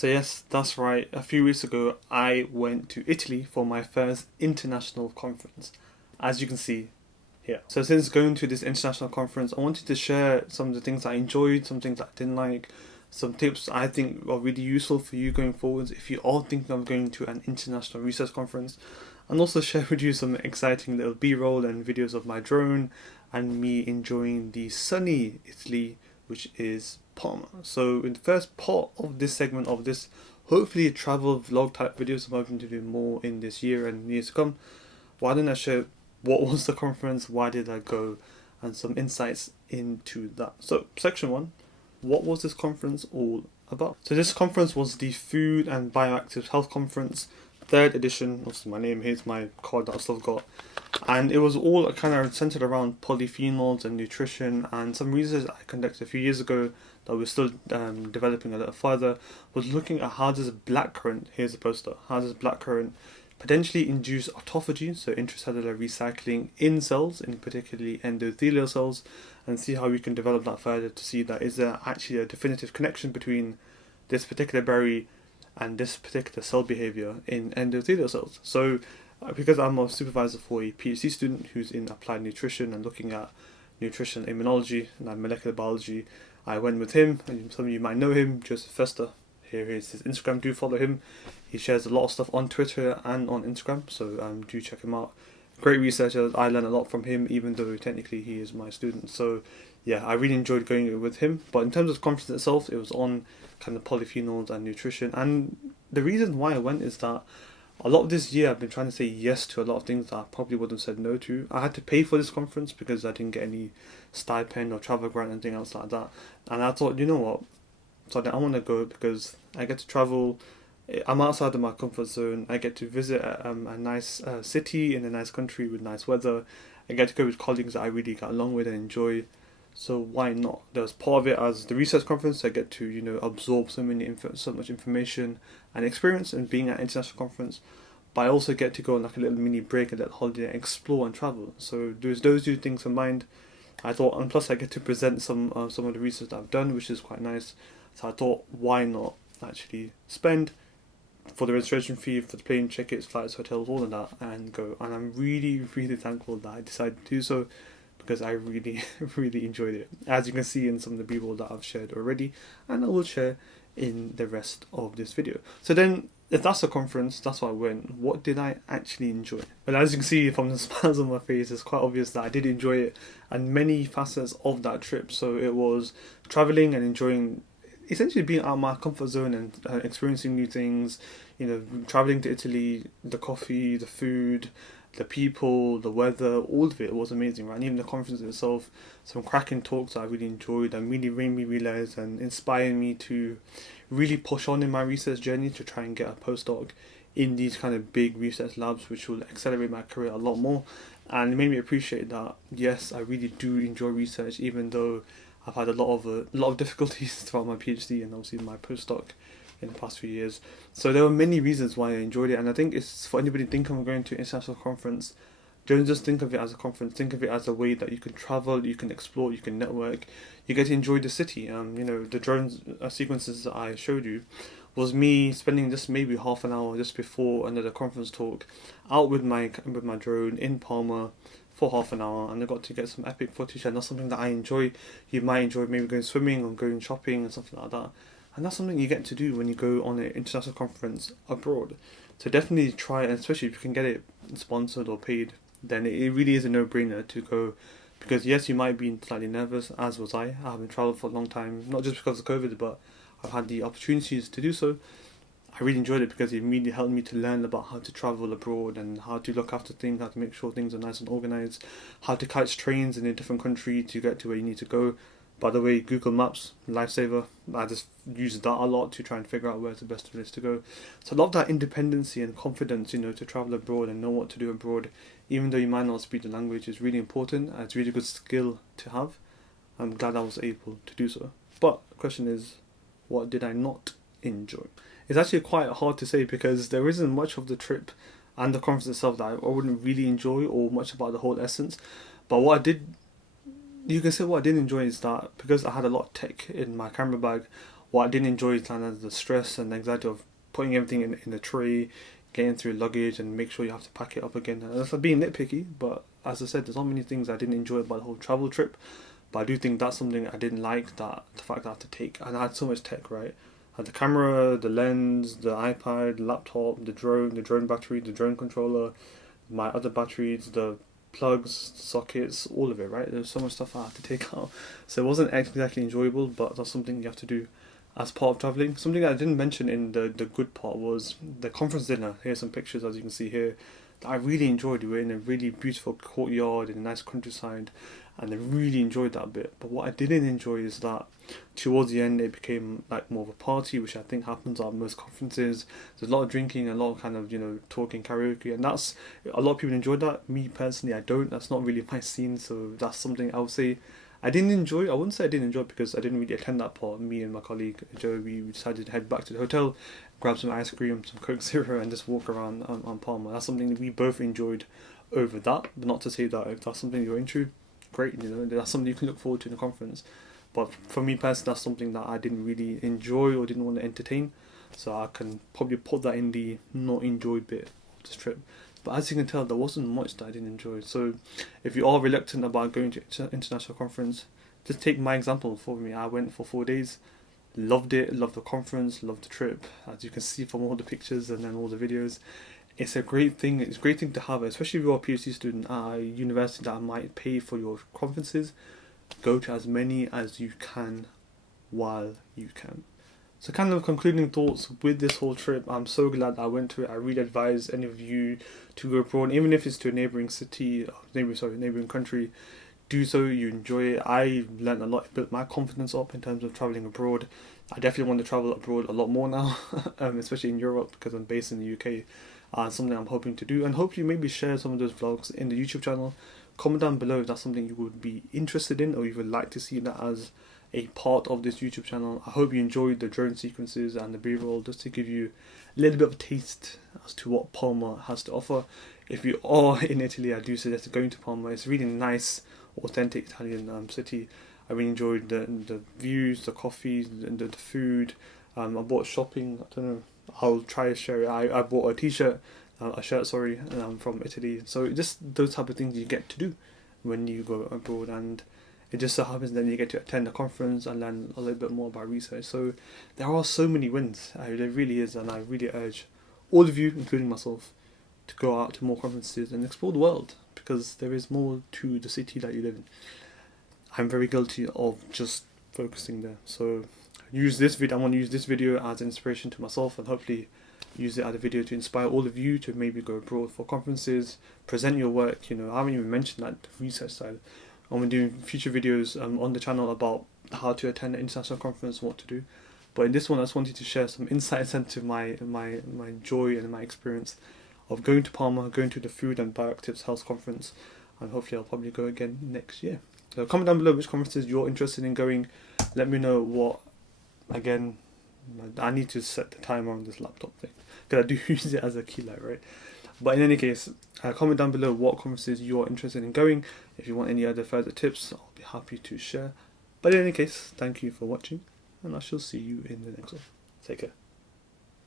So yes, that's right. A few weeks ago, I went to Italy for my first international conference, as you can see here. So since going to this international conference, I wanted to share some of the things I enjoyed, some things I didn't like, some tips I think are really useful for you going forwards if you are thinking of going to an international research conference, and also share with you some exciting little B-roll and videos of my drone and me enjoying the sunny Italy, which is Parma. So in the first part of this segment of this hopefully travel vlog type videos, I'm hoping to do more in this year and years to come. Why don't I share what was the conference, why did I go, and some insights into that. So section 1, what was this conference all about? So this conference was the Food and Bioactive Health Conference, 3rd edition. Also my name, here's my card that I still got. And it was all kind of centered around polyphenols and nutrition, and some research I conducted a few years ago that we're still developing a little further was looking at how does blackcurrant, here's a poster, how does blackcurrant potentially induce autophagy, so intracellular recycling in cells, in particularly endothelial cells, and see how we can develop that further to see that is there actually a definitive connection between this particular berry and this particular cell behavior in endothelial cells. So because I'm a supervisor for a PhD student who's in applied nutrition and looking at nutrition immunology and molecular biology, I went with him, and some of you might know him, Joseph Fester. Here is his Instagram, do follow him. He shares a lot of stuff on Twitter and on Instagram, so do check him out. Great researcher, I learn a lot from him, even though technically he is my student. So yeah, I really enjoyed going with him. But in terms of the conference itself, it was on kind of polyphenols and nutrition. And the reason why I went is that a lot of this year I've been trying to say yes to a lot of things that I probably would have said no to. I had to pay for this conference because I didn't get any stipend or travel grant or anything else like that. And I thought, you know what? So I want to go because I get to travel. I'm outside of my comfort zone. I get to visit a nice city in a nice country with nice weather. I get to go with colleagues that I really get along with and enjoy. So why not? There's part of it as the research conference. I get to absorb so much information and experience in being at an international conference. But I also get to go on like a little mini break, a little holiday, and explore and travel. So there's those two things in mind. I thought, and plus I get to present some of the research that I've done, which is quite nice. So I thought, why not actually spend for the registration fee, for the plane tickets, flights, hotels, all of that, and go. And I'm really, really thankful that I decided to do so because I really, really enjoyed it. As you can see in some of the b-roll that I've shared already, and I will share in the rest of this video. So then, if that's a conference, that's why I went. What did I actually enjoy? Well, as you can see from the smiles on my face, it's quite obvious that I did enjoy it and many facets of that trip. So it was traveling and enjoying, essentially being out of my comfort zone and experiencing new things, traveling to Italy, the coffee, the food, the people, the weather, all of it was amazing, right? And even the conference itself, some cracking talks I really enjoyed and really made me realize and inspired me to really push on in my research journey to try and get a postdoc in these kind of big research labs, which will accelerate my career a lot more. And it made me appreciate that, yes, I really do enjoy research, even though I've had a lot of difficulties throughout my PhD and obviously my postdoc in the past few years. So there were many reasons why I enjoyed it, and I think it's for anybody thinking of going to an international conference, don't just think of it as a conference, think of it as a way that you can travel, you can explore, you can network, you get to enjoy the city. The drone sequences that I showed you was me spending just maybe half an hour just before another conference talk out with my drone in Parma for half an hour, and I got to get some epic footage, and that's something that I enjoy. You might enjoy maybe going swimming or going shopping and something like that, and that's something you get to do when you go on an international conference abroad. So definitely try it, and especially if you can get it sponsored or paid, then it really is a no-brainer to go, because yes, you might be slightly nervous, as was I haven't travelled for a long time, not just because of COVID, but I've had the opportunities to do so. I really enjoyed it because it really helped me to learn about how to travel abroad and how to look after things, how to make sure things are nice and organised, how to catch trains in a different country to get to where you need to go. By the way, Google Maps, lifesaver. I just use that a lot to try and figure out where's the best place to go. So I love that independency and confidence, to travel abroad and know what to do abroad, even though you might not speak the language, is really important. It's a really good skill to have. I'm glad I was able to do so. But the question is, what did I not enjoy? It's actually quite hard to say because there isn't much of the trip and the conference itself that I wouldn't really enjoy, or much about the whole essence. But what I did, you can say what I did enjoy is that because I had a lot of tech in my camera bag, What I didn't enjoy is kind of the stress and anxiety of putting everything in a tray, getting through luggage, and make sure you have to pack it up again. And that's being nitpicky, but as I said, there's not many things I didn't enjoy about the whole travel trip. But I do think that's something I didn't like, that the fact that I had to take, and I had so much tech, right? I had the camera, the lens, the iPad, the laptop, the drone battery, the drone controller, my other batteries, the plugs, sockets, all of it, right? There's so much stuff I had to take out. So it wasn't exactly enjoyable, but that's something you have to do as part of traveling. Something I didn't mention in the good part was the conference dinner. Here's some pictures, as you can see here, that I really enjoyed. We were in a really beautiful courtyard in a nice countryside, and I really enjoyed that bit. But what I didn't enjoy is that towards the end it became like more of a party, which I think happens at most conferences. There's a lot of drinking, a lot of kind of, talking, karaoke, and that's, a lot of people enjoy that. Me personally, I don't. That's not really my scene, so that's something I would say I didn't enjoy. I wouldn't say I didn't enjoy, because I didn't really attend that part. Me and my colleague Joe, we decided to head back to the hotel, grab some ice cream, some Coke Zero, and just walk around on Parma. That's something that we both enjoyed over that. But not to say that if that's something you're into, great. That's something you can look forward to in a conference. But for me personally, that's something that I didn't really enjoy or didn't want to entertain. So I can probably put that in the not enjoyed bit of this trip. But as you can tell, there wasn't much that I didn't enjoy. So if you are reluctant about going to international conference, just take my example for me. I went for 4 days, loved it, loved the conference, loved the trip. As you can see from all the pictures and then all the videos, it's a great thing. It's a great thing to have, especially if you're a PhD student at a university that might pay for your conferences. Go to as many as you can while you can. So kind of concluding thoughts with this whole trip, I'm so glad I went to it. I really advise any of you to go abroad, even if it's to a neighbouring city, neighbouring country. Do so, you enjoy it. I learned a lot, it built my confidence up in terms of travelling abroad. I definitely want to travel abroad a lot more now, especially in Europe, because I'm based in the UK. Something I'm hoping to do, and hopefully maybe share some of those vlogs in the YouTube channel. Comment down below if that's something you would be interested in, or you would like to see that as a part of this YouTube channel. I hope you enjoyed the drone sequences and the B-roll, just to give you a little bit of a taste as to what Parma has to offer. If you are in Italy, I do suggest going to Parma. It's a really nice, authentic Italian city. I really enjoyed the views, the coffee, the food. I bought shopping. I don't know. I'll try to share it. I bought a t-shirt, a shirt, sorry, from Italy. So just those type of things you get to do when you go abroad, and it just so happens that you get to attend a conference and learn a little bit more about research. So there are so many wins. There really is, and I really urge all of you, including myself, to go out to more conferences and explore the world, because there is more to the city that you live in. I'm very guilty of just focusing there. So use this video. I want to use this video as an inspiration to myself, and hopefully use it as a video to inspire all of you to maybe go abroad for conferences, present your work. I haven't even mentioned that research side. I'm doing future videos on the channel about how to attend an international conference, what to do. But in this one, I just wanted to share some insights into my joy and my experience of going to Parma, going to the Food and Bioactives Health Conference, and hopefully I'll probably go again next year. So comment down below which conferences you're interested in going. Let me know what, again, I need to set the timer on this laptop thing, because I do use it as a key light, right? But in any case, comment down below what conferences you are interested in going. If you want any other further tips, I'll be happy to share. But in any case, thank you for watching, and I shall see you in the next one. Take care.